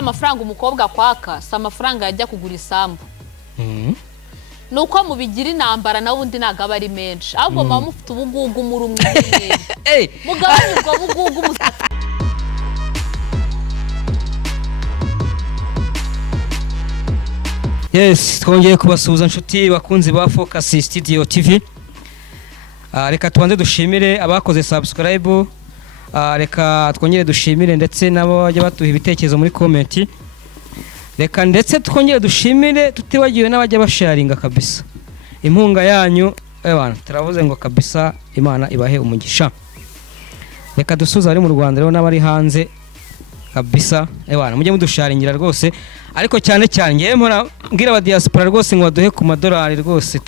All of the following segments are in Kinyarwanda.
amafaranga umukobwa kwaka sa amafaranga yajya kugura isambu nuko mubigira inambara na wundi nagaba ari menshi ahubwo mama mufite ubugugu muri umwe mugabanye ubwo bugugu Yes, twongeye kubasuhuza nshuti bakunzi ba Focus Studio TV. Reka tubanze dushimire abakoze subscribe. Reka twongere dushimire ndetse nabo bajya batuha ibitekerezo muri comment. Reka ndetse twongere dushimire tutibagiwe n'abajya basharinga kabisa. Impunga yanyu ebana turavuze ngo kabisa Imana ibahe umugisha. Reka dusuza ari mu Rwanda rero n'abari hanze kabisa ebana mujye mudusharingira rwose ariko cyane cyane ngiye mpora ngira aba diaspora rwose ngo baduhe ku madolari rwose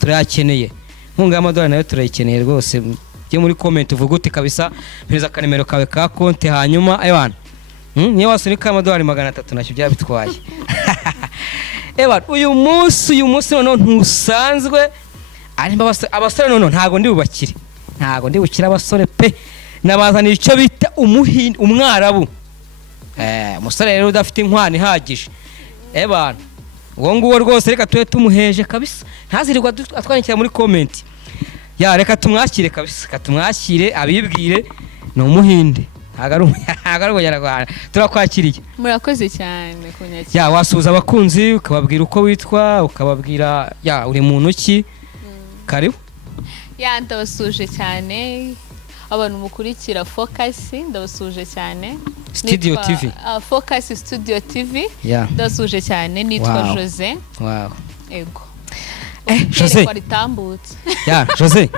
turayakeneye nkunga y'amadolari nayo turayikeneye rwose je muri comment uvuga uti kabisa pereza kanemero kawe ka konti hanyuma ebana niyo wasunika amadolari 300 nacyo byabitwaye ebana uyu munsi none ntusanzwe ari abasore none ntago ndi bubakire ntago ndi bukira abasore pe nabazanira icyo bita umwarabu musore rero udafite inkwani ihagije ebana uwo nguwo rwose reka tuwe tumuheje kabisa ntazirirwa atwandikira muri comment ya reka tumwakire kabisa katumwakire abibwire no umuhinde agarugo yaragwana turakwakiriye murakoze cyane kunyakira ya wasuza abakunzi ukababwira uko witwa ukababwira ya uri muntu ki karibu ya ndabasuje cyane abantu mukurikira Focus ndabasuje cyane Studio TV Focus Studio TV ndabasuje cyane nitwa Jose wow ego Jose kwaritambutse ya Jose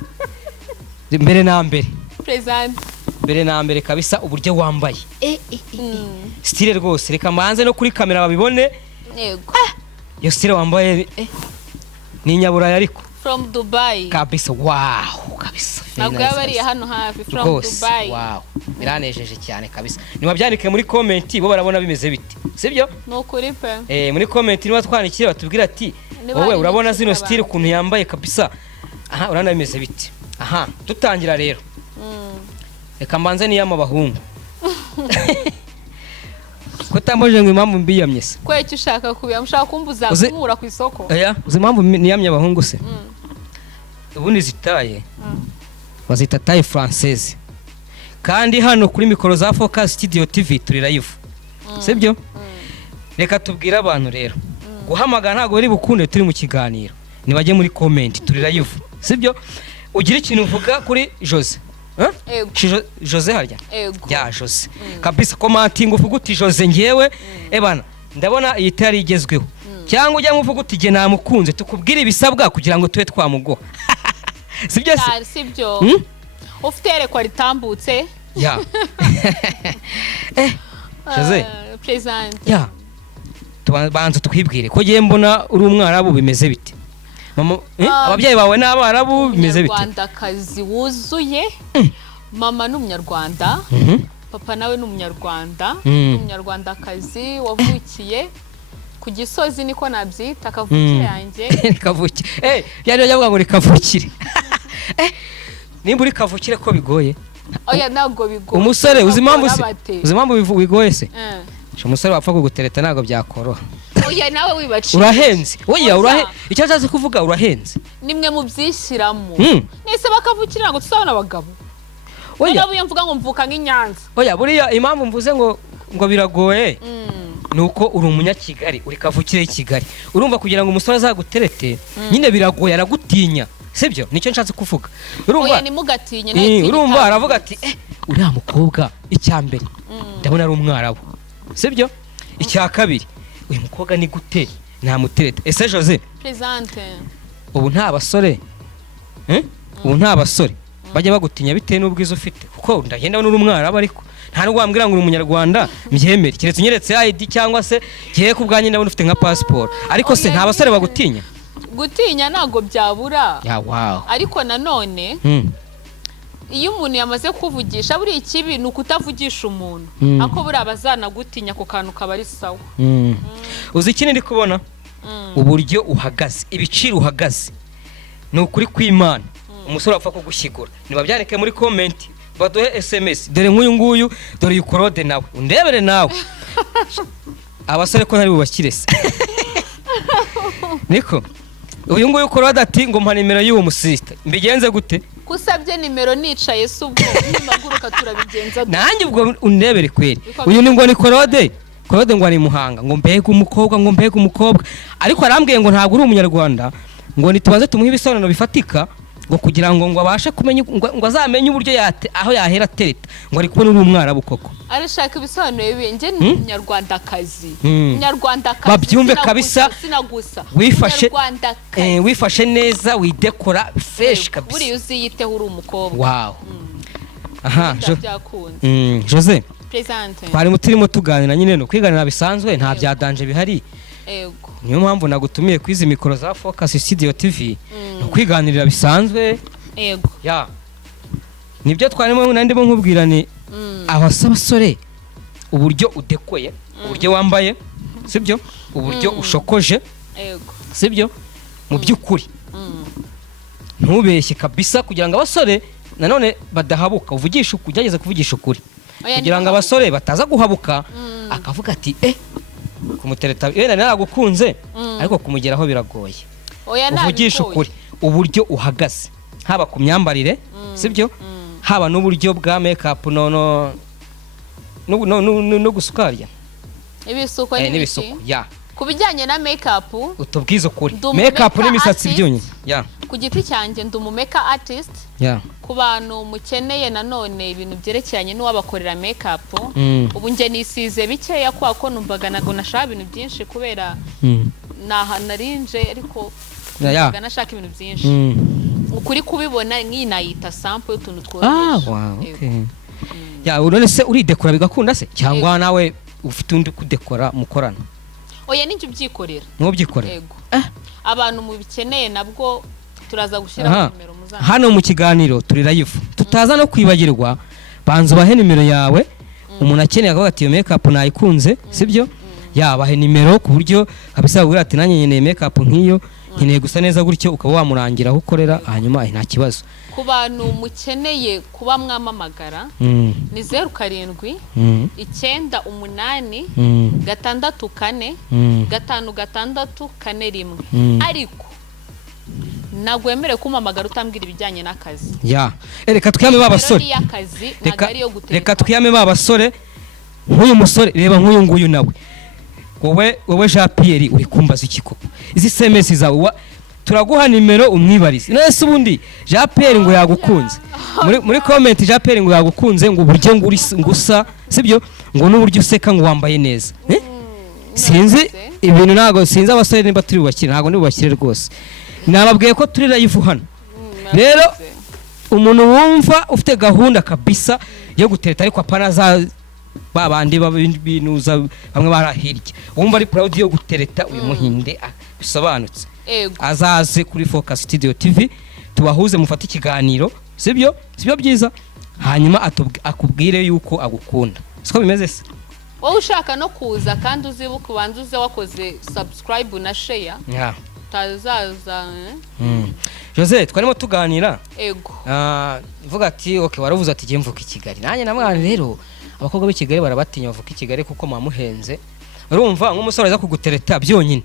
mbere na mbere present mbere na mbere kabisa uburyo wambaye style rwose reka manze no kuri kamera babibone yego yo style wambaye ni nyaburaya ariko from Dubai kabisa wow kabisa nabwo yabari hano hafi from Dubai wow biranejeje cyane kabisa niba byandike muri comment bo barabona bimeze bite sibyo no kuri pe muri comment niba twandikira batubwira ati wowe urabona zino style ukuntu yambaye kabisa aha urana bimeze bite aha tutangira rero reka mbanze ni y'amabahungu kutamboje ngo impamvu mbiyamye se kweki ushaka kubiya mushaka kumbuza kumura ku isoko uzi impamvu niyamye abahungu se ubundi zitaye bazita taille française kandi hano kuri mikoro za Focus Studio TV turi live sibyo reka tubwira abantu rero guhamagara ntago bari bukunde turi mu kiganiro nibaje muri comment turi live sibyo ugira ikintu uvuga kuri Jose Jose harya ya Jose kabisa commenting uvuga uti Jose ngewe ebana ndabona iyi tari igezweho cyangwa ujya muvuga uti je namukunze tukubwira ibisabwa kugira ngo tuwe twamugoha sibyo se sibyo ufite kwaritambutse ya Jose present ya tubanze tukwibwire ko giye mbona uri umwarabu bimeze bite mama ababyeyi bawe n'abarabu bimeze bite Rwandakazi wuzuye mama n'umunyarwanda papa nawe n'umunyarwanda umunyarwandakazi wavukiye ku Gisozi niko nabyita kavukire yanjye kavukire yari yavuga ngo rikavukire nimba uri kavukire ko bigoye oya nago bigoye umusore uzi impamvu bigoye se umusore wapfa kugutereta nago byakoroha oya nawe wibaciye urahenze oya icyo azaze kuvuga urahenze nimwe mu byishyiramo nese bakavukira ngo tusabana abagabo oya nabuye mvuga ngo mvuka nk'Inyanza oya buriya impamvu mvuze ngo biragoye nuko uri umunyakigali uri kavukire y'Kigali urumva kugira ngo umusore azaguterete nyine biragoye aragutinya sibyo nicyo nshatse kuvuga urumva ni mugatinye urumva aravuga ati uriya mukobwa icyambere ndabona ari umwarabu sibyo icya kabiri uyu mukobwa ni gute ntamuterete ese Jose presente ubu nta basore bajya bagutinya bitewe n'ubwiza ufite kuko ndagenda uri umwarabu ariko nta nubwo wambwira ngo uri umunyarwanda mbyemere keretse unyeretse ID cyangwa se giye ku bwanjye ndabona ufite nka passport ariko se nta basore bagutinya gutinya nago byabura ya wow ariko nanone iyo umuntu yamaze kuvugisha buri ikibi nuko utavugisha umuntu ako buri abazana gutinya ku kantu kabari sawa uzi ikindi ndi kubona uburyo uhagaze ibiciro uhagaze nukuri kw'Imana umusore apfa kugushyigura niba byandike muri comment baduhe SMS dore nk'uyu nguyu dore yukorode nawe undebere nawe abasore ko ntari bubakire se niko uyu nguyu korode ati ngo mpa nimero y'uwo musista mbigenze gute kusabye nimero nicaye se ubwo nimaguruka turabigenza nanjye ubwo undebere kweri uyu ni ngo ni korode ngo ari Muhanga ngo mbega umukobwa ariko arambwiye ngo ntabwo uri umunyarwanda ngo nitubanze tumuhe ibisobanuro bifatika ngo kugira ngo abashe kumenya ngo azamenye uburyo aho yahera tereta ngo ari kubona uri umwarabu koko arashaka ibisobanuro bibenge ni umunyarwandakazi babyumve kabisa sinagusa wifashe neza widekora fresh kabisa buri uziyiteho uri umukobwa wow aha Jose presente twari muturimo tuganira nyine no kwiganira bisanzwe nta byadanje bihari ego niyo mpamvu nagutumiye kwizi mikoro za Focus Studio TV no kwiganirira bisanzwe ego ya nibyo twarimo nandimo nkubwirane abasore uburyo udekoye uburyo wambaye sibyo uburyo ushokoje ego sibyo mu byukuri ntubeshye kabisa kugira ngo abasore nanone badahabuka uvugisha ukujyageze kuvugisha ukuri kugira ngo abasore bataza guhabuka akavuga ati kumutereta yenda naragukunze ariko kumugeraho biragoye uvugisha ukuri uburyo uhagaze haba ku myambarire sibyo haba n'uburyo bwa makeup no gusukarya ibisuko n'ibisuko ya kubijyanye na makeup utubwizo kuri makeup n'imisatsi byonye ya ku giti cyanjye ndumu makeup artist ya ku bantu mukeneye nanone ibintu byerekeranye n'uwabakorera makeup ubu nge nisize bikeya kwako numvaga nago nashaka ibintu byinshi kubera narinje ariko numvaga nashaka ibintu byinshi ukuri kubibona nk'inayita sample y'utuntu tworoheje okay ya urone se uridekora bigakunda se cyangwa nawe ufite undi kudekora mukorana oya ninjye ubyikorera n'ubyikorera abantu mubikeneye nabwo turaza gushyira nimero muzana hano mu kiganiro turi live tutaza no kwibagirwa banza bahe nimero yawe umuntu akeneye akavuga ati iyo makeup nayikunze sibyo yabahe nimero ku buryo kabisa ubwira ati nanjye nkeneye makeup nk'iyo nkeneye gusa neza gutyo ukaba wamurangira aho ukorera hanyuma nta kibazo ku bantu mukeneye kuba mwamamagara ni 07 9 8 6 4 5 6 ariko nagwemere kumamagara utambwira ibijyanye n'akazi ya reka twiyame babasore reka twiyame babasore nk'uyu musore reba nk'uyu nguyu nawe wowe Jean Pierre uri kumbaza iki koko izi SMS zawe turaguha nimero umwibarize nese ubundi Jean Pierre ngo yagukunze muri comment Jean Pierre ngo yagukunze ngo uburyo ngo uri ngusa sibyo ngo n'uburyo useka ngo wambaye neza sinzi ibintu nago sinzi abasore nimba turi bubakire nago ni bubakire rwose nababwiye ko turi live hano rero umuntu wumva ufite gahunda kabisa yo gutereta ariko apana za babandi babinuza bamwe barahirya wumva ari proud yo gutereta uyu muhinde bisobanutse azaze kuri Focus Studio TV tubahuze mufata ikiganiro sibyo byiza hanyuma akubwire yuko agukunda siko bimeze se wowe ushaka no kuza kandi uzibuka ubanduze wakoze subscribe na share tazaza Jose twarimo tuganira ego vuga ati okay waravuze ati je mvuka i Kigali nanjye namwana rero abakobwa b'i Kigali barabatinya bavuka i Kigali kuko mwamuhenze urumva nk'umusore aza kugutereta byonyine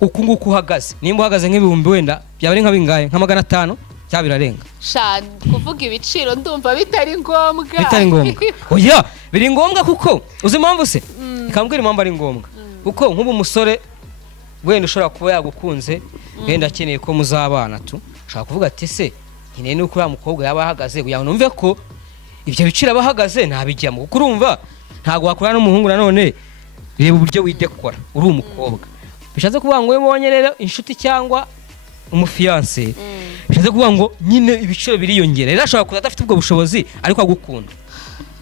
uku nguku uhagaze nimba uhagaze nk'ibihumbi wenda byaba ari nka bingahe nka 500 cyaba birarenga sha kuvuga ibiciro ndumva bitari ngombwa oya biri ngombwa kuko uzi impamvu se ikambwira impamvu ari ngombwa kuko nk'ubu musore wenda ushobora kuba yagukunze wenda akeneye ko muzabana tu ushaka kuvuga ati se nkeneye nuko uriya mukobwa yaba ahagaze kugira ngo numve ko ibyo biciro abahagaze ntabijyamo kuko urumva ntago wakorana n'umuhungu nanone reba uburyo widekora uri umukobwa bishatse kuvuga ngo wibonye rero inshuti cyangwa umufiance bishatse kuvuga ngo nyine ibiciro biriyongera rero ashobora kuza adafite ubwo bushobozi ariko agukunda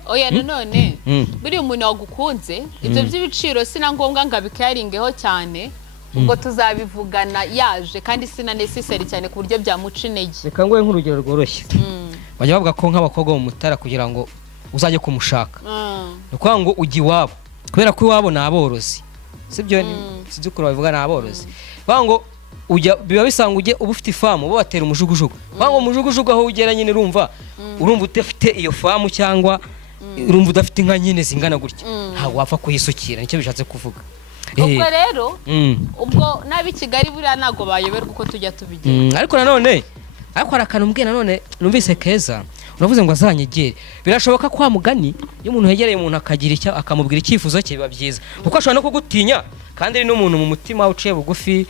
oya none buri umuntu wagukunze ibyo by'ibiciro sina ngombwa ngo abikaringeho cyane ubwo tuzabivugana yaje kandi sina necessary cyane ku buryo byamuca intege reka ngoye nk'urugero rworoshye bajya bavuga ko nk'abakobwa mu Mutara kugira ngo uzajye kumushaka nuko ngo ujye iwabo kubera ko iwabo ni aborozi sibyo sinzi ko bavuga ni aborozi ngo ujya biba bisanga ujye uba ufite ifamu bo batera umujugujugu ngo umujugujugu aho ugera nyine urumva udafite iyo famu cyangwa urumva udafite inka nyine zingana gutya ntabwo wapfa kuyisukira nicyo bishatse kuvuga ubwo rero ubwo n'ab'i Kigali buriya ntabwo bayoberwa uko tujya tubigira ariko nanone ariko hari akantu mbwiye nanone numvise keza uravuze ngo azanyegere birashoboka kwa mugani iyo umuntu yegereye umuntu akagira icyo akamubwira icyifuzo cye biba byiza kuko ashobora no kugutinya kandi ari n'umuntu mu mutima uciye bugufi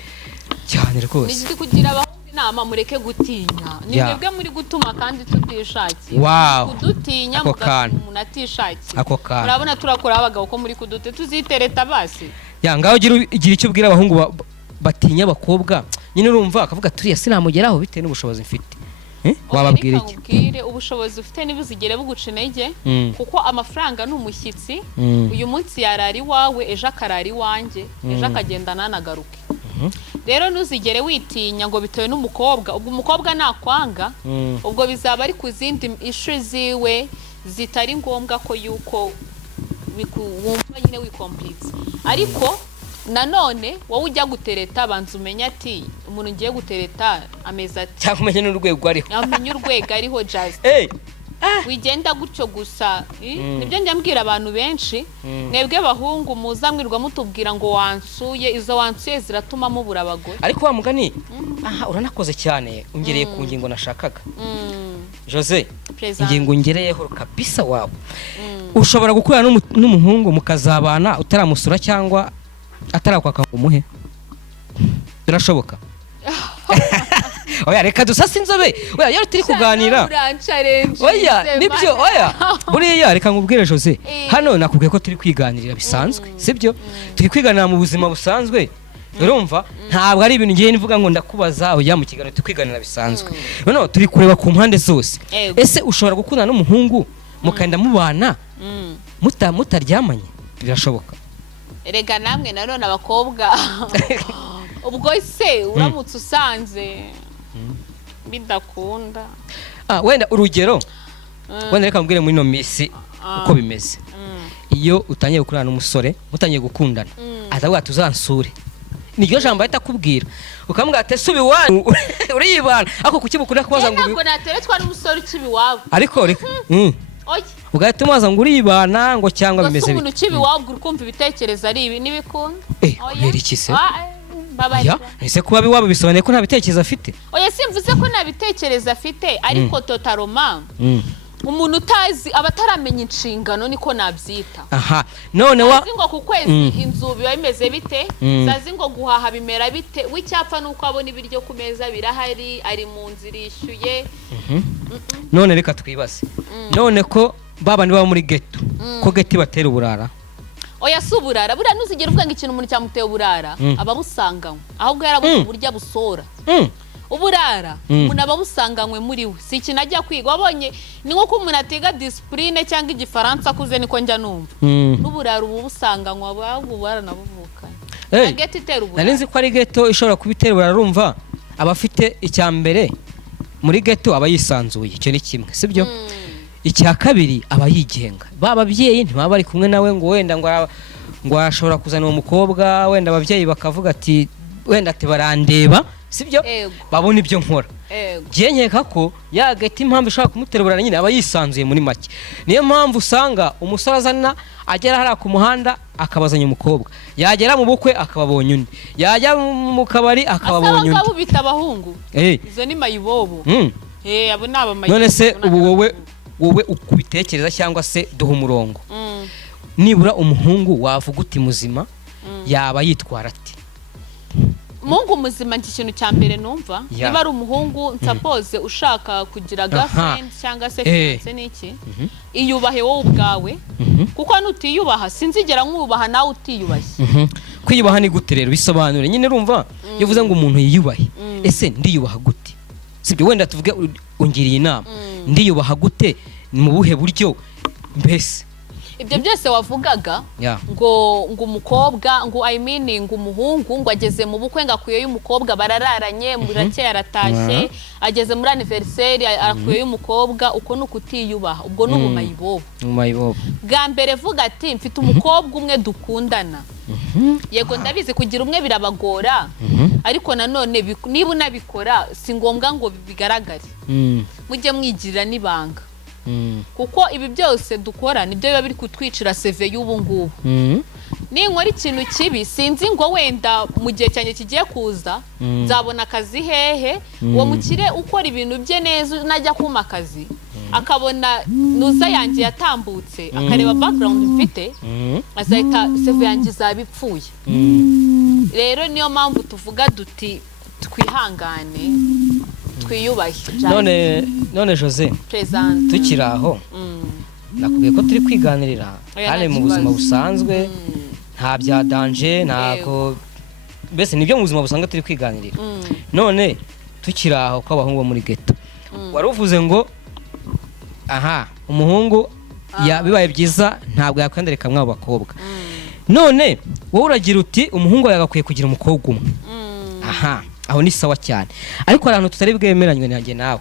cyane rwose niziki kugira abahungu inama mureke gutinya ni mwebwe muri gutuma kandi tutishakiye kudutinya umuntu atishakiye murabona turakora abagabo ko muri kudute tuzitereta basi ngaho ugira icyo ubwira abahungu batinya abakobwa nyine urumva akavuga turiya sinamugeraho bitewe n'ubushobozi mfite wababwira iki ubushobozi ufite ntibuzigere buguca intege kuko amafaranga ni umushyitsi uyu munsi yarara iwawe ejo akarara iwanjye ejo akagenda nanagaruke rero ntuzigere witinya ngo bitewe n'umukobwa ubwo umukobwa nakwanga ubwo bizaba ari ku zindi ishu ziwe zitari ngombwa ko yuko wumva nyine wikomplexe ariko nanone wowe ujya gutereta banza umenya ati umuntu ngiye gutereta ameza ati cyangwa umenye n'urwego ariho amenye urwego ariho just wigenda gutyo gusa nibyo njya mbwira abantu benshi mwebwe bahungu muza mwirwa mutubwira ngo wansuye izo wansuye ziratuma mubura abagore ariko wa mugani uranakoze cyane ungereye ku ngingo nashakaga Jose ingingo ngereyeho kabisa wawe ushobora gukorana n'umuhungu mukazabana utaramusura cyangwa atarakwaka umuhe birashoboka oya reka dusase inzobe oya yari turi kuganira oya nibyo oya buriya reka nkubwire Jose hano nakubwiye ko turi kwiganirira bisanzwe sibyo turi kwiganira mu buzima busanzwe urumva ntabwo ari ibintu ngiye nivuga ngo ndakubaza oya mu kiganiro turi kwiganira bisanzwe none turi kureba ku mpande zose ese ushobora gukundana n'umuhungu mukanda mubana mutaryamanye birashoboka erega namwe nanone abakobwa ubwo se uramutse usanze bidakunda wenda urugero wenda reka mbwire muri no misi uko bimeze iyo utangiye gukurana n'umusore mutangiye gukundana atavuga tuzansure niryo jambo ahita akubwira ukamubwira ati subi wanyu uribana ako kuki mukunda kubaza ngo ntabwo nateretwa n'umusore ukibi wabo ariko reka ugahita umubaza ngo uribana ngo cyangwa bimeze bite umuntu ukibi wabwo ukumva ibitekerezo ari ibi n'ibikunda kubera iki se ese kuba biwabo bisobanuye ko nta bitekerezo afite oya simvuze ko nta bitekerezo afite ariko totaloma umuntu utazi abataramenya inshingano niko nabyita none sazi ngo ku kwezi inzu biba bimeze bite sazi ngo guhaha bimera bite w'icyapfa nuko abona ibiryo ku meza birahari ari mu nzira ishyuye none reka twibaze none ko baba niba muri ghetto ko ghetto batera uburara oya suburara buriya ntuzigere uvuga ngo ikintu umuntu cyamuteye uburara ababusanganywe ahubwo yarabuze uburyo abusora uburara umuntu ababusanganywe muri we si ikintu ajya kwiga wabonye ni nk'uko umuntu atiga disipurine cyangwa igifaransa akuze niko njya numva n'uburara ubu busanganywe ahubwo baranabuvukanye ghetto itera uburara nari nzi ko ari ghetto ishobora kuba itera uburara urumva abafite icya mbere muri ghetto aba yisanzuye icyo ni kimwe sibyo icya kabiri aba yigenga bababyeyi ntibaba bari kumwe nawe ngo wenda ngo arashobora kuzana uwo mukobwa wenda ababyeyi bakavuga ati wenda ati barandeba sibyo babona ibyo nkora nkeka ko yageta impamvu ishobora kumutera uburara nyine aba yisanzuye muri make niyo mpamvu usanga umusore azana agera hariya ku muhanda akabazanya umukobwa yagera mu bukwe akababonye undi yajya mu kabari akababonye undi bita abahungu izo ni mayibobo abo ni abamayibobo none se ubu wowe ukubitekereza cyangwa se duha umurongo nibura umuhungu wavuga uti muzima yaba yitwara ati umuhungu muzima ni ikintu cya mbere numva niba ari umuhungu nsapoze ushaka kugira girlfriend cyangwa se fiance n'iki iyubahe wowe ubwawe kuko nutiyubaha sinzigera nk'ubaha nawe utiyubashye kwiyubaha ni gute rero bisobanure nyine urumva iyo uvuze ngo umuntu yiyubahe ese ndiyubaha gute sibyo wenda tuvuge ungiriye inama ndiyubaha gute mu buhe buryo mbese ibyo byose wavugaga ngo umukobwa ngo ngo umuhungu ngo ageze mu bukwe ngo akuyeyo umukobwa barararanye burake yaratashye ageze muri anniversaire akuyeyo umukobwa uko ni ukutiyubaha ubwo ni ubumayibobo bwa mbere vuga ati mfite umukobwa umwe dukundana yego ndabizi kugira umwe birabagora ariko nanone niba unabikora si ngombwa ngo bigaragare mujye mwigirira n'ibanga kuko ibi byose dukora nibyo biba biri kutwicira CV y'ubu ngubu. Ninkora ikintu kibi sinzi ngo wenda mu gihe cyanjye kigiye kuza nzabona akazi hehe. Uwo mukire ukora ibintu bye neza najya kuma akazi akabona nuza yanjye yatambutse akareba background mfite azahita CV yanjye zabipfuye. Rero niyo mpamvu tuvuga duti twihangane twiyubahe. None Jose Present tukiraho nakubwiye ko turi kwiganirira kandi mu buzima busanzwe nta bya danger ntako mbese nibyo mu buzima busanzwe turi kwiganirira. None tukiraho ko abahungu bo muri ghetto waruvuze ngo umuhungu bibaye byiza ntabwo yakwendereka mwabo bakobwa. None wowe uragira uti umuhungu yagakwiye kugira umukobwa umwe. Aho ni sawa cyane ariko hari ahantu tutari bwemeranywe nanjye nawe.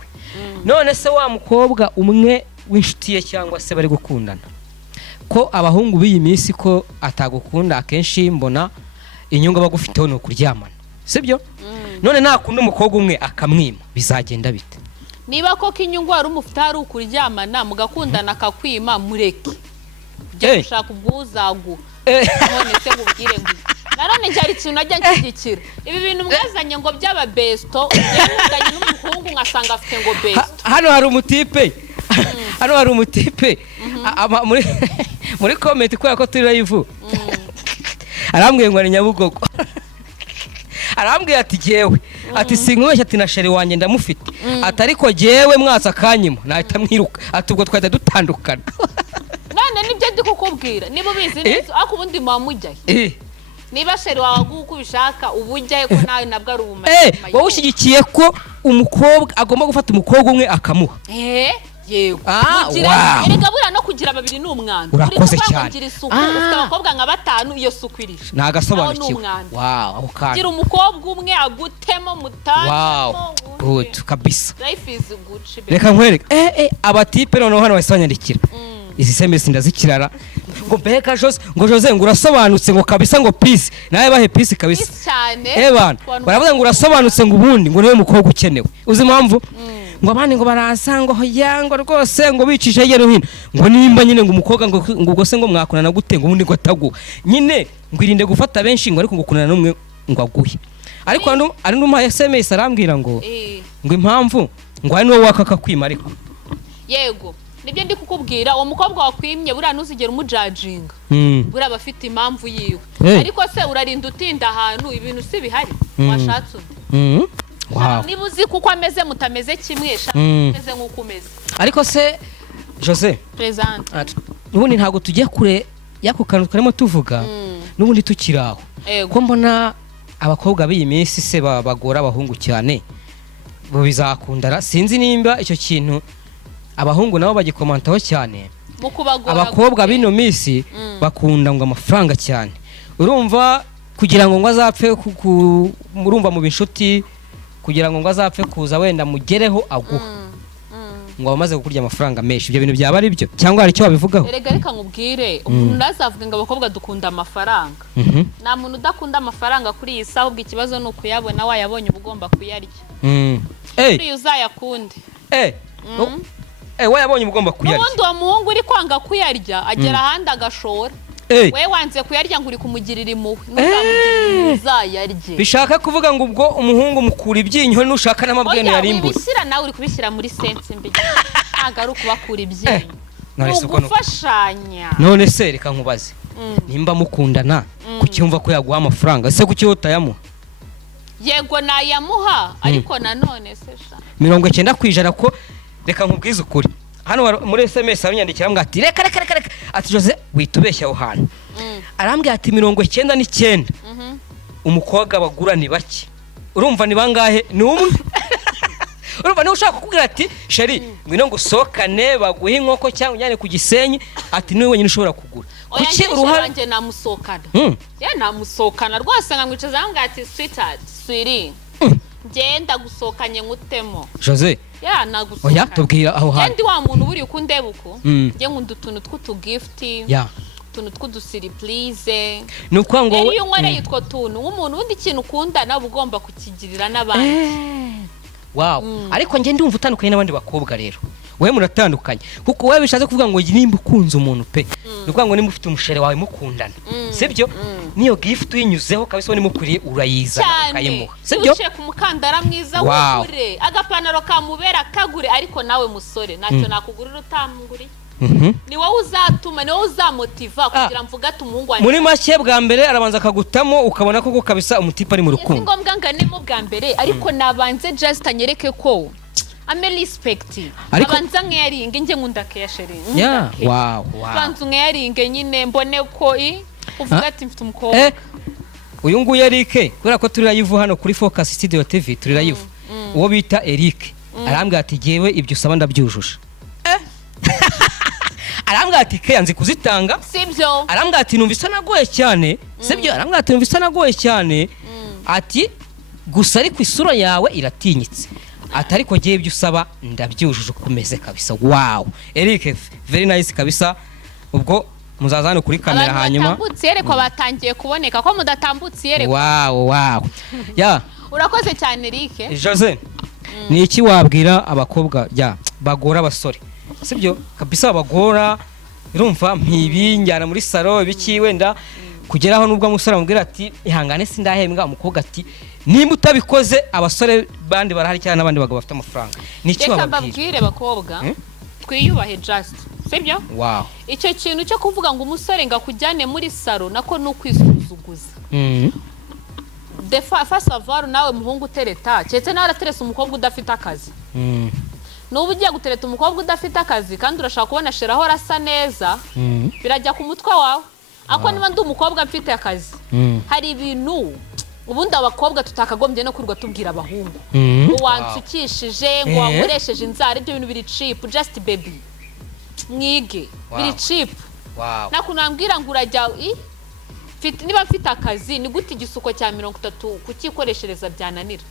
None se wa mukobwa umwe w'inshuti ye cyangwa se bari gukundana ko abahungu b'iyi minsi ko atagukunda akenshi mbona inyungu bagufiteho no kuryamana sibyo? None nakunda umukobwa umwe akamwima bizagenda bite? Niba koko inyungu ari umufite ari ukuryamana mugakundana akakwima mureke byo gushaka ubwuzagu. None se mubwire ngo narone cyari ikintu najya nshyigikira ibi bintu mwazanye ngo byaba besto yandanye n'umuhungu nkasanga afite ngo besto. Hano hari umutipe muri comment kubera ko turi live arambwiye ngo ari Nyabugogo arambwiye ati jewe ati sinkubeshya ati na sheri wanjye ndamufite ati ariko jewe mwasa kanyima nahita mwiruka ati ubwo twahita dutandukana. None nibyo ndi kukubwira niba ubizi neza ako ubundi mwamujyaye niba sheri wawe guko ubishaka ubujyaye ko nawe nabwo ari ubumaye. Wowe ushyigikiye ko umukobwa agomba gufata umukobwa umwe akamuha? Yego erega buriya no kugira babiri n'umwana urakoze cyane. Ufite abakobwa nka 5 iyo suku irisha nagasobanukiwe. Gira umukobwa umwe agutemo mutano. Good kabisa. Life is good. Reka nkwereke abatipe noneho hano basanyandikira izi SMS ndazikirara ngo beka Jose ngo urasobanutse ngo kabisa ngo peace nawe bahe peace kabisa cyane. Baravuga ngo urasobanutse ngo ubundi ngo niwe mukobwa ukenewe. Uzi impamvu ngo abandi ngo barasa ngo hoyango rwose ngo bicisha hirya no hino ngo nimba nyine ngo umukobwa ngo gose ngo mwakunana gute ngo ubundi ngo atagu nyine ngo irinde gufata benshi ngo ariko ngo kunana numwe ngo aguhe. Ariko ari nduma SMS arambwira ngo impamvu ngo ari no wakaka kwima ariko yego nibyo ndi kukubwira uwo mukobwa wakwimye buriya ntuzigera umujudginga buriya bafite impamvu yiwe. Ariko se urarinda utinda ahantu ibintu si bihari washatse undi. Niba uzi kuko ameze mutameze kimwe ameze nk'uko umeze. Ariko se Jose Present n'ubundi ntabwo tugiye kure yako kantu karimo tuvuga n'ubundi tukiraho ko mbona abakobwa b'iyi minsi se bagora abahungu cyane bo bizakundara. Sinzi nimba icyo kintu abahungu nabo bagikomantaho cyane. Abakobwa bino minsi bakunda ngo amafaranga cyane. Urumva kugira ngo azapfe murumva mu binshuti kugira ngo azapfe kuza wenda mugereho aguha ngo bamaze kukurya amafaranga menshi. Ibyo bintu byaba ari byo cyangwa hari icyo babivugaho? Erega reka nkubwire umuntu ndazavuga ngo abakobwa dukunda amafaranga. Nta muntu udakunda amafaranga kuri iyi saha ubwo ikibazo ni ukuyabona wayabonye ubugomba kuyarya. Uri uzayakunde wayabonye ubugomba kuyarya. N'ubundi uwo muhungu uri kwanga kuyarya agera ahandi agashora. We wanze kuyarya ngo uri kumugirira impuhwe ntuzamugirire uzayarye. Bishaka kuvuga ngo ubwo umuhungu mukura ibyinyo nushaka n'amabwene yarimbura. Ubishyira nawe uri kubishyira muri sense mbi. Ntago ari ukubakura ibyinyo. Ugufashanya. None se reka nkubaze nimba mukundana kucyumva ko yaguha amafaranga se kuki utayamuha? Yego nayamuha ariko nanone se sha 90% ko reka nkubwize ukuri hano muri SMS aranyandikira mbwa ati reka ati Jose witubeshya aho hantu arambwira ati 99 umukobwa bagura ni bake. Urumva ni bangahe? Ni umwe. Urumva ni ushaka kukubwira ati sheri ngwino ngusokane baguha inkoko cyangwa unyane ku Gisenyi ati niwe wenyine ushobora kugura. Kuki uruhanje namusokana? Namusokana rwose nkamwicaza mbwa ati sweetheart sweetie ngenda gusokanye ngutemo Jose nagusokana. Oya tubwira aho hantu. Kandi wa muntu buri ukundeba uko nge nkunda utuntu tw'utu gift utuntu tw'udusiri please. Nuko ngo iyo nkwereye utwo tuntu nk'umuntu undi kintu ukunda nawe ugomba kukigirira n'abandi. Ariko nge ndumva utandukanye n'abandi bakobwa rero wowe muratandukanye kuko wowe bishatse kuvuga ngo nimba ukunze umuntu pe nukuvuga ngo nimba ufite umushere wawe mukundana sibyo niyo gift uyinyuzeho kabisa ni mukuriye urayiza ukayimuha sibyo uciye ku mukandara mwiza w'ukure agapantaro kamubera kagure ariko nawe musore ntacyo nakugurira utamuguriye ni wowe uzatuma ni wowe uzamotiva kugira mvuga ati umuhungu wanjye muri make bwa mbere arabanza akagutamo ukabona ko kabisa umutipa ari mu rukundo si ngombwa nganemo bwa mbere ariko nabanze just anyereke ko ame respect abanza nkeyaringe nge nkunda keyasheri wow banza nkeyaringe nyine mbone ko uvuga ati mfite umukobwa uyu nguyu Eric kubera ko turi live hano kuri Focus Studio TV turi live uwo bita Eric arambwira ati jewe ibyo usaba ndabyujuje arambwira ati ke yanze kuzitanga sibyo arambwira ati numva isa nagoye cyane sibyo arambwira ati numva isa nagoye cyane ati gusa ariko isura yawe iratinyitse ati ariko giye ibyo usaba ndabyujuje kumeze kabisa wow Eric very nice kabisa ubwo muzaza hano kuri kamera hanyuma batambutse yerekwa batangiye kuboneka ko mudatambutse yerekwa wow urakoze cyane Eric Jose ni iki wabwira abakobwa bagora abasore sibyo kabisa bagora urumva mpibinjyana muri salo biki wenda kugeraho nubwo umusore amubwira ati ihangane sindahembwa umukobwa ati nimba utabikoze abasore bandi barahari cyane n'abandi bagabo bafite amafaranga niki bababwire bakobwa twiyubahe just sibyo wow icyo kintu cyo kuvuga ngo umusore ngakujyane muri salo nako nukwisuzuguza first of all nawe muhungu utereta cyetse nawe arateresa umukobwa udafite akazi nubu ugiye gutereta umukobwa udafite akazi kandi urashaka kubona sheraho rasa neza birajya ku mutwe wawe ako niba ndi umukobwa mfite akazi hari ibintu ubundi abakobwa tutakagombye no kurwa tubwira abahungu ngo wansukishije ngo wankoresheje inzara ibyo bintu biri cheap just baby mwige biri cheap nakunambwira ngo urajya niba mfite akazi ni gute igisuko cya 30 kukikoreshereza byananira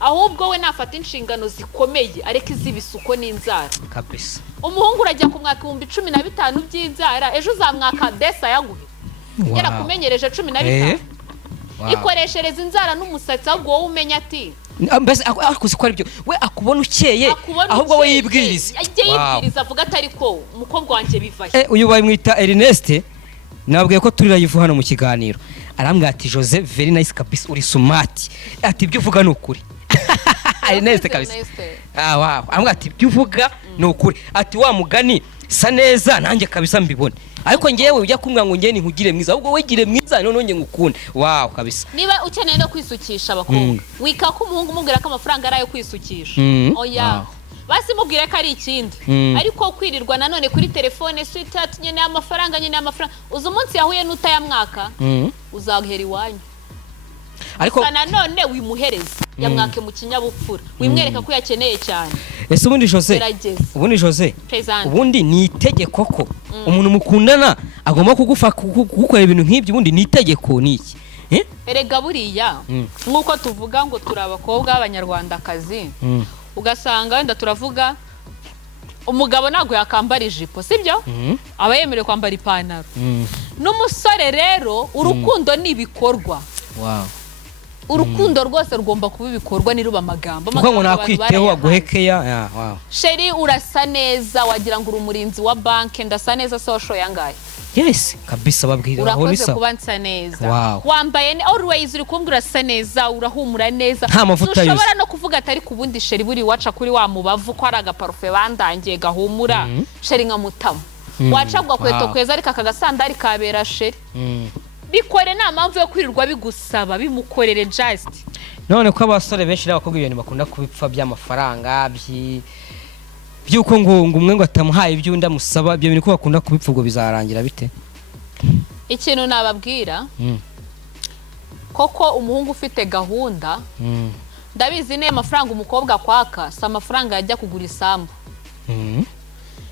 ahubwo we nafata inshingano zikomeye areka izibisuko n'inzara kabisa umuhungu urajya ku mwaka 15 by'inzara ejo uzamwaka desa yaguhe yera kumenyereje 15 ikoreshereza inzara n'umusatsi ahubwo wowe umenya ati mbese akuzi ko ari byo we akubona ukeye ahubwo we yibwiriza yibwiriza avuga atari ko umukobwa wanjye bivaye uyu bayimwita Ernest nabwiye ko turi live hano mu kiganiro arambwira ati Jose very nice kabisa uri smart ati ibyo uvuga n'ukuri Ernest kabisa wow ambwira ati ibyo uvuga n'ukuri ati wa mugani sa neza nanjye kabisa mbibone ariko ngewe ujya kumwa ngo ngene nkugire mwiza ahubwo wegire mwiza none nge ngukunde wow kabisa niba ukeneye no kwisukisha abakobwa wika ko umuhungu mubwira ko amafaranga arayo kwisukisha oya basi mubwire ko ari ikindi ariko kwirirwa nanone kuri telefone sweetheart nyene amafaranga uzu munsi yahuye n'utayamwaka uzahera iwanyu ariko nanone wimuhereza yamwake mu kinyabupfura wimwereka ko yakeneye cyane ese ubundi Jose ubundi ni itegeko ko umuntu mukundana agomba kugukora ibintu nk'ibyo ubundi ni itegeko niki erega buriya nkuko tuvuga ngo turi abakobwa b'abanyarwandakazi ugasanga wenda turavuga umugabo ntago yakambara ijipo sibyo aba yemerewe kwambara ipantaro n'umusore rero urukundo nibikorwa urukundo rwose rugomba kuba ibikorwa niruba amagambo ngo nakwiteho aguhekeya sheri urasa neza wagira ngo urumurinzi wa banke ndasa neza social yangaye yes kabisa babwira aho nisa urakoze kubansa neza wambaye always uri kumbura urasa neza urahumura neza ushobora no kuvuga atari kubundi sheri buri waca kuri wa mubavu ko ari agaparufe bandangiye gahumura sheri nka mutama wacagwa kweto kweza ariko akagasandari kabera sheri bikore nta mpamvu yo kwirirwa bigusaba bimukorere just none ko abasore benshi n'abakobwa ibintu bakunda kubipfa by'amafaranga byuko ngo umwe ngo atamuhaye ibyo undi amusaba ibyo bintu ko bakunda kubipfa ubwo bizarangira bite ikintu nababwira koko umuhungu ufite gahunda ndabizi ne amafaranga umukobwa kwaka sa amafaranga yajya kugura isambu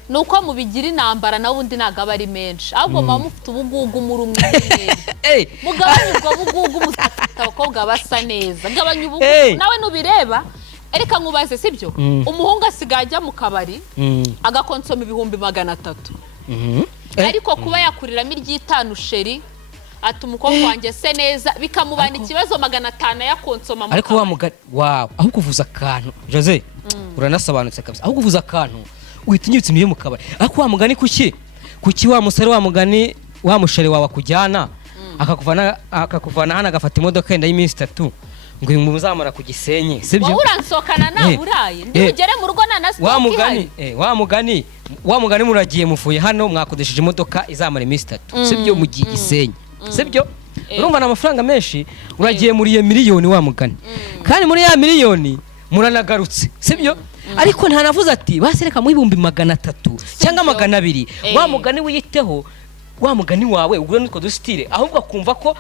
nuko mubigira inambara na wundi nagaba ari menshi ahubwo mama mufite ubugugu muri umwe mugabanye ubwo bugugu musafite abakobwa basa neza gabanye ubugugu nawe nubireba ereka nkubaze sibyo umuhungu asigaye ajya mu kabari agakonsoma 300 ariko kuba yakuriramo iry'itanu sheri ati umukobwa wanjye se neza bikamubana ikibazo 500 yakonsoma ariko wa mugari wow aho kuvuza akantu Jose uranasobanutse kabisa ahubwo uvuze akantu uhita unyibutsa ibyo mu kabari ariko wa mugani kuki wa musore wa mugani wa musheri wawe akujyana akakuvana hano agafata imodoka yenda y'iminsi 3 ngo uyu muzamara ku Gisenyi sibyo wowe uransokana nawe uraye ndugere mu rugo na stock wa mugani muragiye muvuye hano mwakodesheje imodoka izamara iminsi 3 sibyo mu Gisenyi sibyo urumva na amafaranga menshi uragiye muri ya miliyoni wa mugani kandi muri ya miliyoni muranagarutse sibyo ariko nta navuze ati basereka mu 300 cyangwa 200 wa mugani wiyiteho wa mugani wawe ugure nutwo dusitire ahubwo akumva ko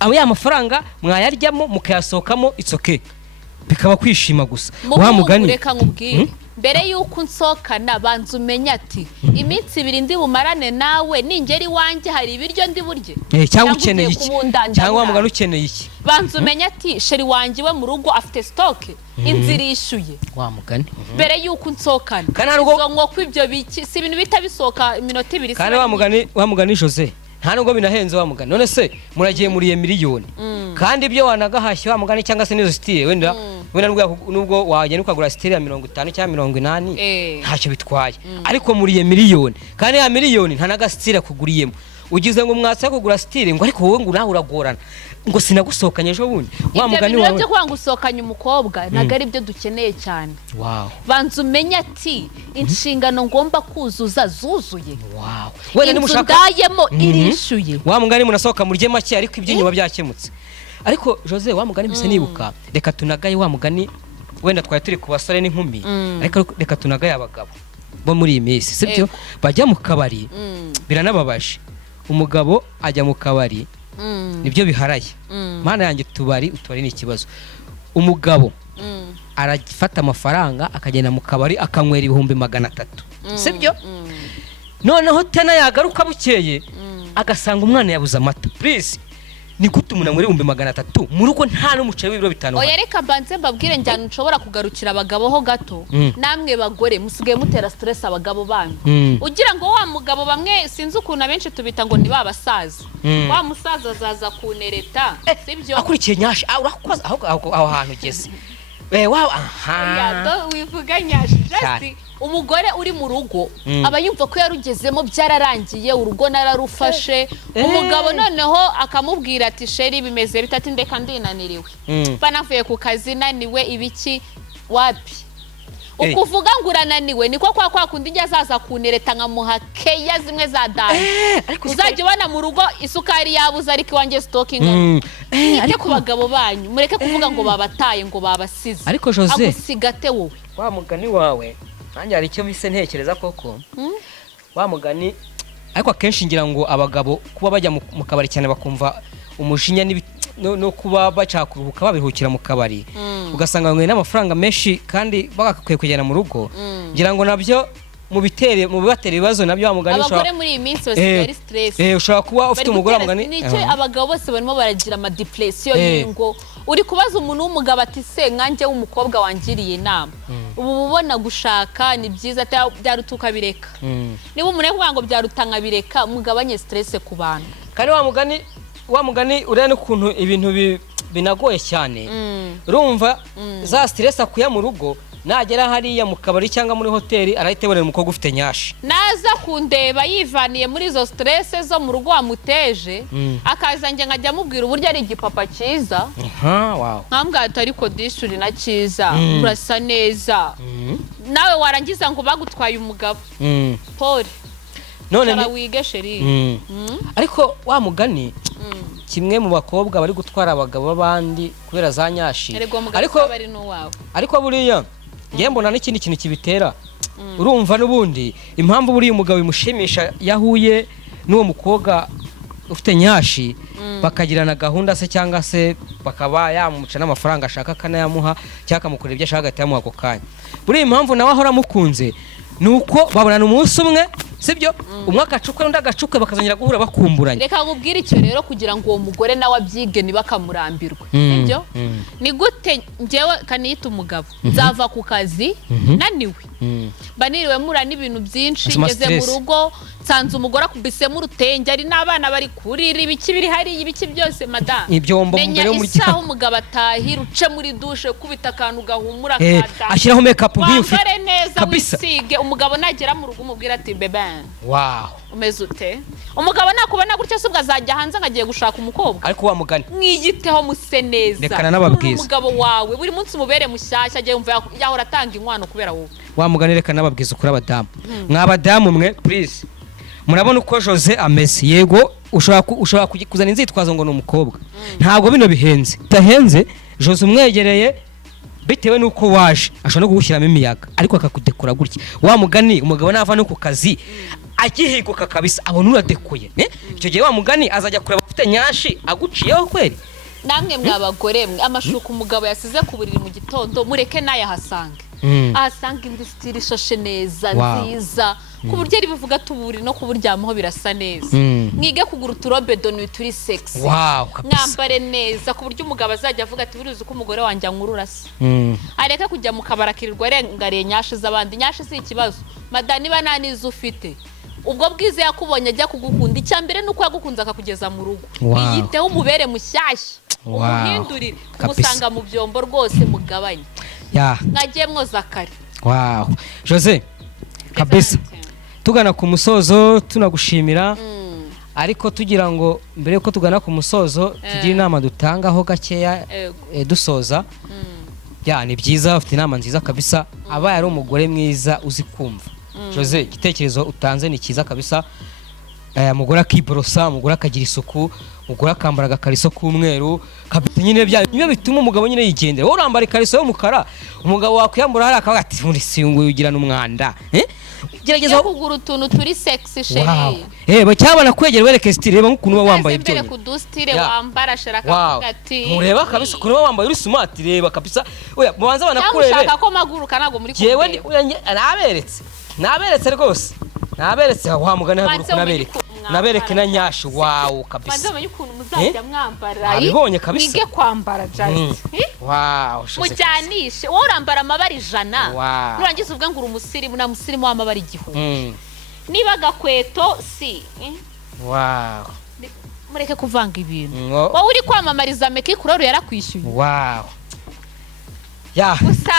abo ya mafaranga mwayaryamo mukayasohokamo itsoke bikaba kwishima gusa wa mugani reka nkubwire mbere yuko nsokana banza umenya ati iminsi 2 ndi bumarane nawe ningeri wanje hari ibiryo ndi burye cyangwa ukeneye iki cyangwa wa mugani ukeneye iki banza umenya ati sheri wanje we mu rugo afite stock inzira ishuye wa mugani mbere yuko nsokana so ngo kwibyo biki si ibintu bitabisoka iminota 2 kandi wa mugani Jose nta nubwo binahenze wa mugani none se muragiye muri ye miliyoni kandi ibyo wanagahashye wa mugani cyangwa se nizo stile wenda nubwo wagenda ukagura stile ya 50 cyangwa 80 ntacyo bitwaye ariko muri ye miliyoni kandi ya miliyoni nta nagasitile kuguriyemo ugize ngo mwatse kugura stile ngo ariko wowe ngo nawe uragorana ngo sinagusohokanye ejo bundi wa mugani wawe ibyo kwanga usokanya umukobwa nagari ibyo dukeneye cyane banza umenya ati inshingano ngomba kuzuza zuzuye wenda nimushaka ndayemo irishuye wa mugani munasohoka murye make ariko iby'inyuma byakemutse ariko Jose wa mugani mise nibuka reka tunagaye wa mugani wenda twari turi ku basore n'inkumi ariko reka tunagaye abagabo bo muri iyi minsi sibyo bajya mu kabari biranababaje umugabo ajya mu kabari nibyo biharaye mana yanjye utubari ni ikibazo umugabo arafata amafaranga akagenda mu kabari akanywera 300 sibyo noneho tena yagaruka bukeye agasanga umwana yabuze amata please ni gute umuntu anywera 300 mu rugo nta n'umuceri w'ibiro 5 oya reka mbanze mbabwire njyana nshobora kugarukira abagabo ho gato namwe bagore musigaye mutera stress abagabo banyu ugira ngo wa mugabo bamwe sinzi ukuntu abenshi tubita ngo ni babasaza wa musaza azaza kunereta sibyo akurikiye nyashi urakoze aho hantu ugeze wivuga nyashi just umugore uri mu rugo aba yumva ko yarugezemo byararangiye urugo nararufashe umugabo noneho akamubwira ati sheri bimeze bitatu ndeka ndinaniriwe banavuye ku kazi naniwe ibiki wapi ukuvuga ngo urananiwe niko kwa kundi njya zaza kunereta nkamuha keya zimwe za dani uzajya ubona mu rugo isukari yabuze ariko iwanjye stocking ariko ku bagabo banyu mureke kuvuga ngo babataye ngo babasize ariko Jose agusigate wowe wa mugani wawe nanjye hari icyo bise ntekereza koko wa mugani ariko akenshi ngira ngo abagabo kuba bajya mu kabari cyane bakumva umujinya no kuba bacakuruhuka babihukira mu kabari ugasanga bamwe n'amafaranga menshi kandi bagakwiye kugenda mu rugo ngira ngo nabyo mu bibatera ibibazo nabyo wa mugani abagore muri iyi minsi basigaye stress ushobora kuba ufite umugore mugani nicyo abagabo bose barimo baragira ama depression y'ingo uri kubaza umuntu w'umugabo ati se nkanjye w'umukobwa wangiriye inama ubu ubona gushaka ni byiza byarutuka bireka niba umuntu yavuga ngo byarutanga bireka mugabanye stress ku bantu kandi wa mugani urene n'ukuntu ibintu binagoye cyane urumva za stress akuya mu rugo nagera hariya mu kabari cyangwa muri hoteli arahitebonera umukobwa ufite nyashi naza kundeba yivaniye muri zo stress zo mu rugo wamuteje akazanjye nkajya mubwira uburyo ari igipapa cyiza nkambwata ariko dishuri na cyiza urasa neza nawe warangiza ngo bagutwaye umugabo Paul none wige sheri ariko wa mugani kimwe mu bakobwa bari gutwara abagabo babandi kubera za nyashi ariko buriya ngiye mbona n'ikindi kintu kibitera urumva n'ubundi impamvu buriya umugabo bimushimisha yahuye n'uwo mukobwa ufite nyashi bakagirana gahunda se cyangwa se bakaba yamuca n'amafaranga ashaka akanayamuha cyangwa akamukorera ibyo ashaka agahita yamuha ako kanya buriya impamvu nawe ahora amukunze ni uko babonana umunsi umwe sibyo umwe agacukwe undi agacukwe bakazongera guhura bakumburanye. Reka nkubwire icyo rero kugira ngo uwo mugore nawe abyige nibakamurambirwa sibyo ni gute njyewe kaniyita umugabo nzava ku kazi naniwe baniriwe mura n'ibintu byinshi ngeze mu rugo nsanze umugore akubisemo urutenge ari n'abana bari kurira ibiki biri hari ibiki byose madame ibyo womba mbere yo muri isaha umugabo atahira uce muri dushe kubita akantu gahumura kada ashyiraho makeup nk'iyufite wambare neza wisige umugabo nagera mu rugo umubwira ati bebe umeze ute umugabo nakubona gutya se ubwazajya hanze ngagiye gushaka umukobwa ariko wa mugani mwigiteho muse neza rekana n'ababwiza umugabo wawe buri munsi mubere mushyashya agiye umva yahora atanga inkwano kubera wowe wa mugani rekana n'ababwiza kuri abadamu mwabadamu mwe please murabona uko Jose ameze yego ushobora kuzana inzitwazo ngo ni umukobwa ntabwo bino bihenze tahenze Jose umwegereye bitewe nuko waje ashobora no kugushyiramo imiyaga ariko akakudekora gutya wa mugani umugabo nava no ku kazi agihiguka kabisa abona uradekoye icyo gihe wa mugani azajya kureba afite nyashi aguciyeho kweri. Namwe mwabagore mwe amashuka umugabo yasize ku buriri mu gitondo mureke naye ahasange ahasanga industry ishashe neza nziza ku buryo ari bivuga tuburi no kuburyamaho birasa neza mwige kugura uturobe donu turi sexy mwambare neza ku buryo umugabo azajya avuga ati burize uko umugore wanjye ankurura se areka kujya mu kabarakirirwa rengariye nyashi z'abandi nyashi si ikibazo madani bananiza ufite ubwo bwize yakubonye ajya kugukunda icyambere nuko yagukunza akakugeza mu rugo yiteho umubere mushyashya umuhindurire umusanga mu byombo rwose mugabanye ngagiye mwoza kare. Jose kabisa tugana ku musozo tunagushimira ariko tugira ngo mbere yuko tugana ku musozo tugira inama dutangaho gakeya dusoza ni byiza ufite inama nziza kabisa aba yari umugore mwiza uzi kumva. Jose igitekerezo utanze ni cyiza kabisa umugore akiborosa umugore akagira isuku umugore akambara agakariso k'umweru kabita nyine bya bituma umugabo nyine yigendera wowe urambara ikariso y'umukara umugabo wakwiyambura hari akavuga ati muri singu yugirana umwanda gerageza kugura utuntu turi sexy sheri bacyabana kwegera wereke style reba nk'ukuntu uba wambaye ibyo mbere ku dustyle wambara sharaka ati mureba kabisa ukuntu uba wambaye uri smart reba kabisa oya mubanza banakurebe ushaka ko maguruka nago muri jewe naberetse rwose naberetse wa mugana haguruka nabereke na nyashi kabisa banza bamenye ukuntu muzajya mwambara abibonye kabisa mwige kwambara just mujyanishe wowe urambara amabara 100 nurangiza uvuga ngo uri umusirimu na musirimu w'amabara 1000 niba gakweto si mureke kuvanga ibintu wowe uri kwamamariza meki kuroro yarakwishyuye gusa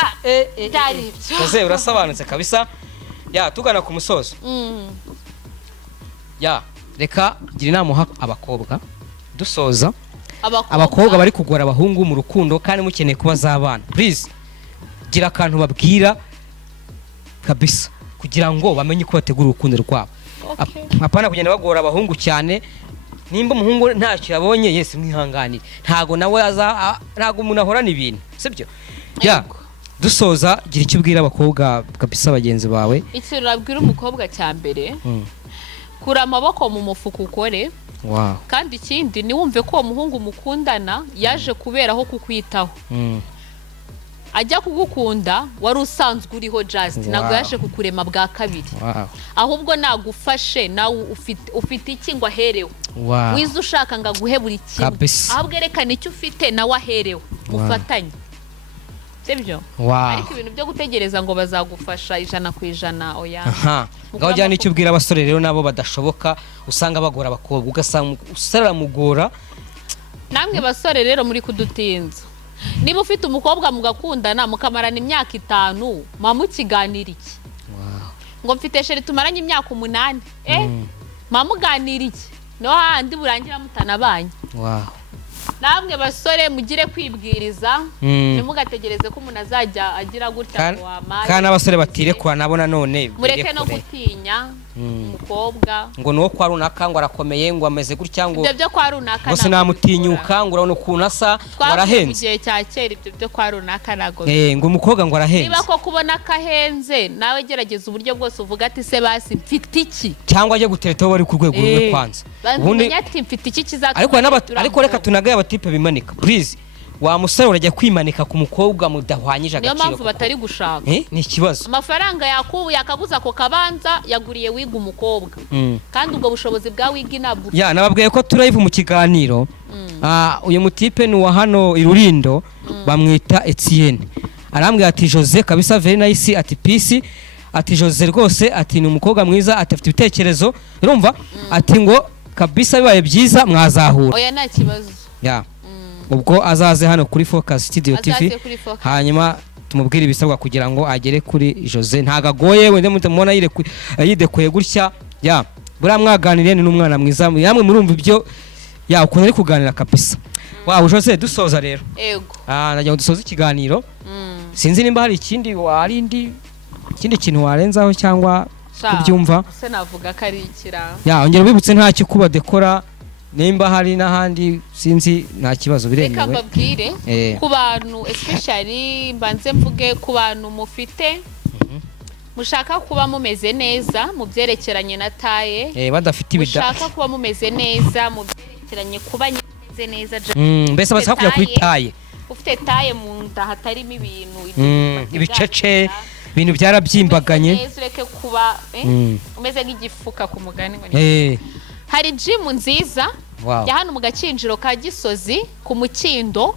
byari Jose urasobanutse kabisa tugana ku musozo reka gira inama abakobwa dusoza abakobwa bari kugora abahungu mu rukundo kandi mukeneye kuba zabana please gira akantu babwira kabisa kugira ngo bamenye uko bategura urukundo rwabo apana kugenda bagora abahungu cyane nimba umuhungu ntacyo yabonye yese mwihanganire ntago nawe ntago umuntu ahorana ibintu sibyo dusoza gira icyo ubwira abakobwa kabisa bagenzi bawe ikintu urabwira umukobwa cya mbere kura amaboko mu mufuka ukore kandi ikindi niwumve ko uwo muhungu mukundana yaje kuberaho kukwitaho ajya kugukunda wari usanzwe uriho just ntabwo yaje kukurema bwa kabiri ahubwo nagufashe nawe ufite iki ngo aherewe wize ushaka ngo aguhe buri kimwe ahubwo erekana icyo ufite nawe aherewe ufatanye sibyo ariko ibintu byo gutegereza ngo bazagufasha 100% oya ngaho jyana icyo ubwira abasore rero nabo badashoboka usanga bagora abakobwa ugasanga usara mugora namwe basore rero muri kudutinza niba ufite umukobwa mugakundana mukamarana imyaka 5 mamukiganira iki ngo mfite sheri tumaranye imyaka 8 mamuganira iki no handi burangira mutanabanye namwe basore mugire kwibwiriza ntimugategereze ko umuntu azajya agira gutya ngo wamaye kana abasore batirekura nabo nanone mureke no gutinya umukobwa ngo nuwo kwa runaka ngo arakomeye ngo ameze gutya ngo ibyo kwa runaka ngo sinamutinyuka ngo urabona ukuntu asa barahenze igihe cya kera ibyo kwa runaka nago ngo umukobwa ngo arahenze niba ko kubona kahenze nawe gerageza uburyo bwose uvuga ati se basi mfite iki cyangwa ajye gutereta bari ku rwego rumwe kwanza ubundi ati mfite iki kizatuma ariko reka tunagaye abatipe bimanika please wa musore urajya kwimanika ku mukobwa mudahwanyije agaciro. Niyo mpamvu batari gushaka. Ni ikibazo. Amafaranga yakaguza ko kabanza yaguriye wiga umukobwa. Kandi ubwo bushobozi bwa wiga nabwo. Ya nababwiye ko turive mu kiganiro. Uyu mutipe ni wa hano Irurindo bamwita Etienne. Arambwira ati Jose kabisa very nice ati peace ati Jose rwose ati ni umukobwa mwiza ati afite ibitekerezo urumva ati ngo kabisa bibaye byiza mwazahura. Oya nta kibazo. Ya. Ubwo azaze hano kuri Focus Studio TV hanyuma tumubwire ibisabwa kugira ngo agere kuri Jose ntagagoye wende mutamubona yidekuye gutya ya bura mwaganiriye ni n'umwana mwiza yamwe murumva ibyo ya ukuntu ari kuganira kabisa. Wow Jose dusoza rero. Yego. Najya dusoza ikiganiro. Sinzi nimba hari ikindi kintu warenzaho cyangwa kubyumva. Se navuga ko ari ikira. Ya ongera ubibutse ntacyo kuba dekora nimba hari n'ahandi sinzi nta kibazo biremewe. Reka mbabwire ku bantu especially mbanze mvuge ku bantu mufite mushaka kuba mumeze neza mu byerekeranye na taye. Badafite ibida. Mushaka kuba mumeze neza mu byerekeranye kuba meze neza. Mbese basaba kujya kuri taye. Ufite taye mu nda hatarimo ibintu ibicece ibintu byarabyimbaganye. Ureke kuba umeze nk'igifuka ku mugani ngo hari gym nziza ya hano mu Gakinjiro ka Gisozi ku Mukindo.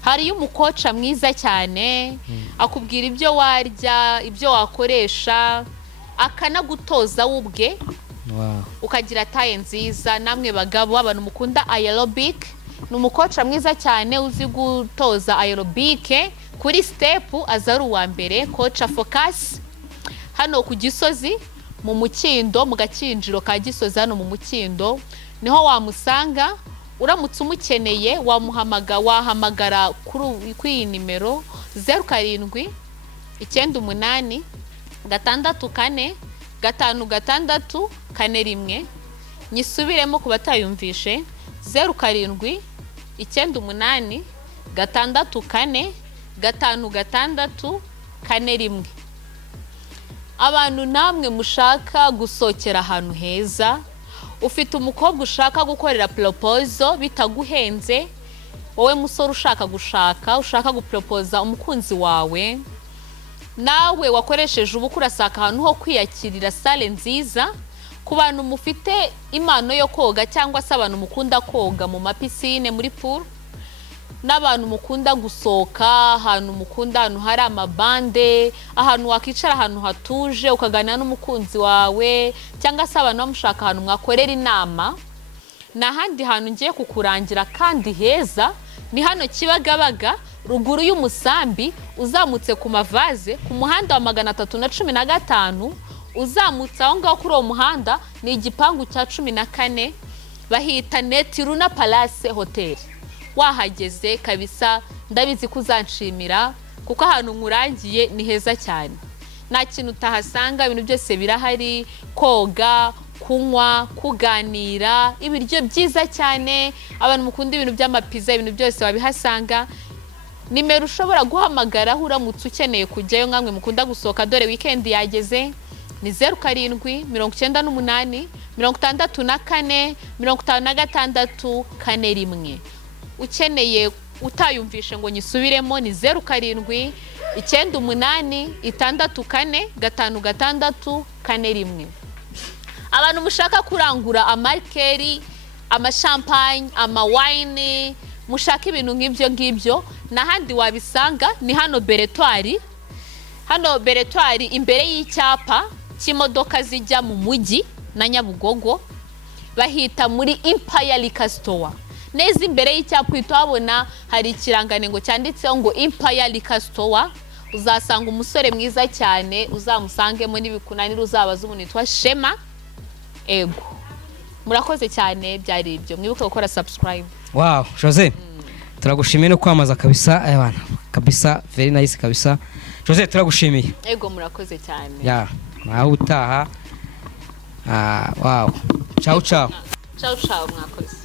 Hari umukoca mwiza cyane akubwira ibyo warya ibyo wakoresha akanagutoza ubwe ukagira taye nziza. Namwe bagabo abantu mukunda aerobic ni umukoca mwiza cyane uzi gutoza aerobic kuri step azaru wa mbere koca Focus hano ku Gisozi mu Mukindo mu Gakinjiro ka Gisozi hano mu Mukindo niho wamusanga. Uramutse umukeneye wahamagara kuri nimero 07 98 6 4 5 nyisubiremo ku batayumvishe 07 98 6 4 5 abantu namwe mushaka gusokera ahantu heza ufite umukobwa ushaka gukorera proposal bitaguhenze wowe musore ushaka gupropoza umukunzi wawe nawe wakoresheje ubukura saka ahantu ho kwiyakirira sale nziza ku bantu mufite impano yo koga cyangwa se abantu mukunda koga mu mapisine muri pool n'abantu mukunda gusoka ahantu mukunda ahantu hari amabande ahantu wakicara ahantu hatuje ukaganira n'umukunzi wawe cyangwa se abantu bamushaka ahantu mwakorera inama n'ahandi hantu ngiye kukurangira kandi heza ni hano Kibagabaga ruguru y'umusambi uzamutse ku mavaze ku muhanda wa 315 uzamutse aho ngaho kuri uwo muhanda ni igipangu cya 14 bahita Netiruna Palace Hotel. Wahageze kabisa ndabizi kuzanshimira kuko ahantu nkurangiye ni heza cyane. Nta kintu utahasanga ibintu byose birahari koga kunywa kuganira ibiryo byiza cyane abantu mukunda ibintu by'amapiza ibintu byose wabihasanga. Nimero ushobora guhamagara uramutse ukeneye kujyayo nkamwe mukunda gusoka dore weekend yageze ni 07 98 64 56 41. Ukeneye utayumvishe ngo nyisubiremo ni 07 98 64 5 6 abantu mushaka kurangura amarkeri amashampanye amawine mushaka ibintu nk'ibyo n'ahandi wabisanga ni hano Beretwari imbere y'icyapa cy'imodoka zijya mu mujyi na Nyabugogo bahita muri Empire Liquor Store. Neza imbere y'icyapa uhabona hari ikiranganengo cyanditseho ngo Empire Liquor Store. Uzasanga umusore mwiza cyane uzamusangemo n'ibikunanira uzabaza umuntu witwa Shema. Ego murakoze cyane byari ibyo mwibuke gukora subscribe. Wow Jose turagushimiye no kwamaza kabisa abana kabisa very nice kabisa Jose turagushimiye. Ego murakoze cyane. Ya naho utaha wow ciao mwakoze.